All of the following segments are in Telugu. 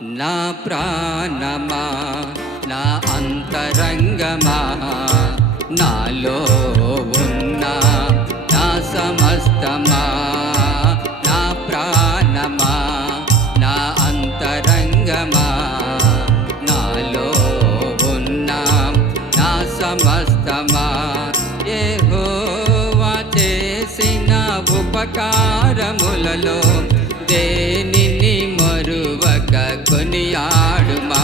నా ప్రాణమా నా అంతరంగమా నాలో ఉన్న నా సమస్తమా నా ప్రాణమా నా అంతరంగమా నాలో ఉన్న నా సమస్తమా యెహోవా చేసిన ఉపకారములలో దేనిని మరువక కొనియాడుమా.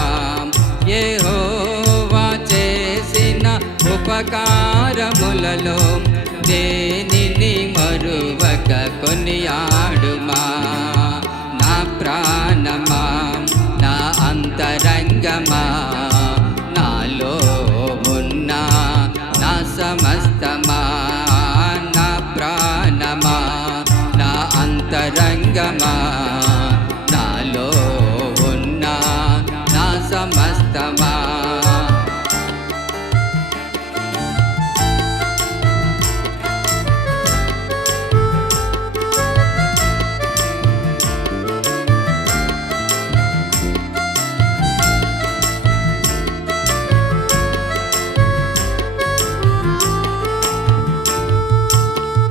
యెహోవా చేసిన ఉపకారములలో దేనిని మరువక కొనియాడుమా. నా ప్రాణమా నా అంతరంగమా నాలో ఉన్న నా సమస్తమా నా ప్రాణమా నా అంతరంగమా నాలో ఉన్న నా సమస్తమా.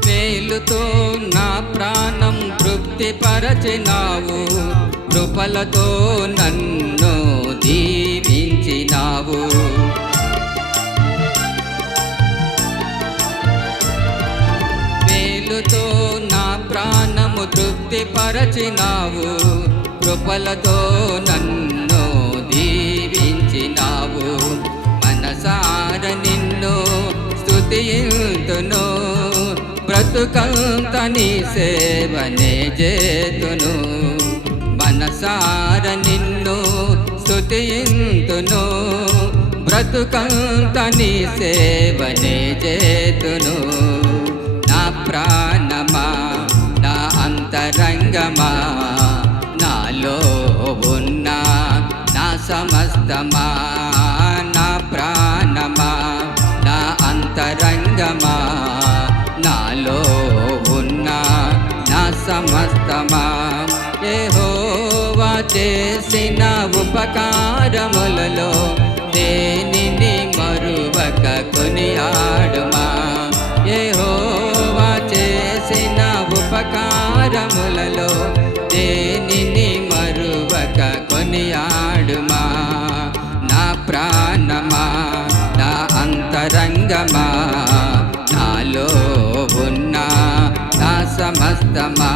మేలుతో నా ప్రాణం తృప్తిపరచినావు, కృపలతో నన్ను దీవించినావు. మేలుతో నా ప్రాణము తృప్తిపరచినావు, కృపలతో నన్ను దీవించినావు. మనసార నిన్ను స్తుతింతును, బ్రతుకంత నీ సేవనే చేతును. మనసార నిన్ను స్తుతింతును, బ్రతుకంత నీ సేవనే చేతును. నా ప్రాణమా నా అంతరంగమా నాలో ఉన్న నా సమస్తమా నా ప్రాణమా నా అంతరంగమా నాలో ఉన్న నా సమస్తమా. యెహోవా చేసిన ఉపకారములలో దేనిని మరువక కొనియాడుమా. యెహోవా చేసిన ఉపకారములలో దేనిని మరువక కొనియాడుమా. నా ప్రాణమా నా అంతరంగమా నాలో ఉన్న నా సమస్తమా